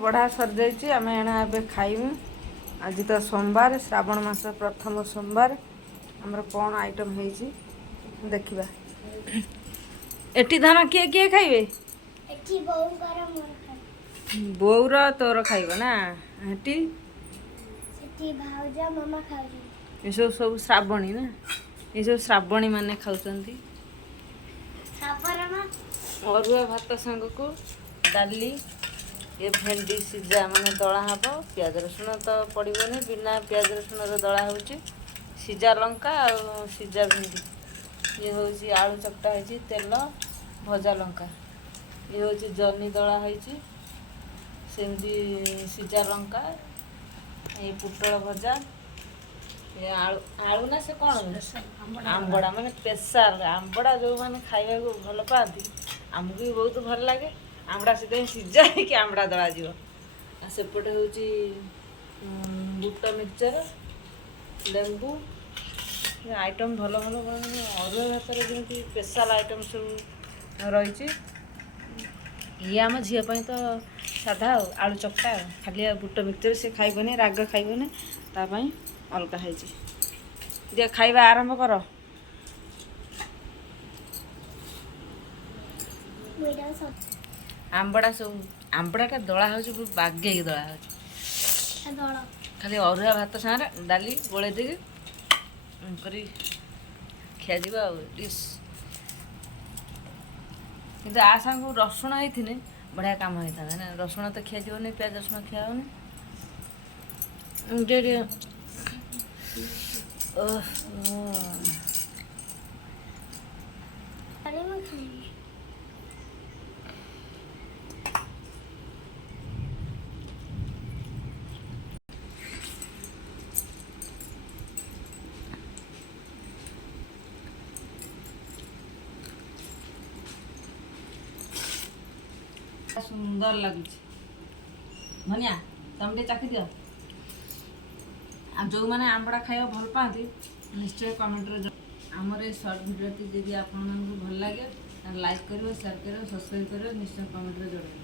बढ़ा सर जाइए आम एना खाइबू। आज तो सोमवार श्रावण मास प्रथम सोमवार आमर कौन आइटम है देखा। एटी धान किए किए खाइबे? बोउर तोर खाइब ना हेटी ये सब श्रावणी ना ये सब श्रावणी माने खाउचंती। अरुआ भात संग को डाली ये भेंडी सीझा माने दला हब प्याज रसुण तो पड़ोनी बिना प्याज रसुण दला हो सीझा लंका और सीझा भेंडी ये हूँ आलू चकटा हो तेल भजा लंका ये हूँ जनी दला हो सीझा लंका ये पुटल भजा ये आलू आलू ना से कौन आंबड़ा माने स्पेशल आंबड़ा जो मैंने खाइबा को भल पाती आमको भी बहुत भल लगे आंबड़ा से सीझा कि आंबड़ा दला सेपटे हूँ बुट मिक्सचर लेंबू आइटम भल भल अरुआ भात जमी स्पेशल आइटम सब रही। ये आम झीपाई तो साधा आलू चकटा खाली बुट मिक्सचर से खाइबनी राग खाइबनी तापाई अलगा है दे खाइबा आरंभ कर। आंबड़ा सब आंबड़ाटा दला हो बागे दला हो खाली अरुआ भात सागर डाली गोले देकी खिया डिश कि आ सांग रसुण होते बढ़िया कम होता है रसुण तो खिया नहीं प्याज रसुण खिया सुंदर लगुच धनिया तुम टे चाखी दियो जो मैंने आंबड़ा खाया भल पाती निश्चय कमेंट आमर ये सर्ट भिडियो जब आप भल लगे लाइक करो शेयर करो सब्सक्राइब करो निश्चय कमेंट जरूर।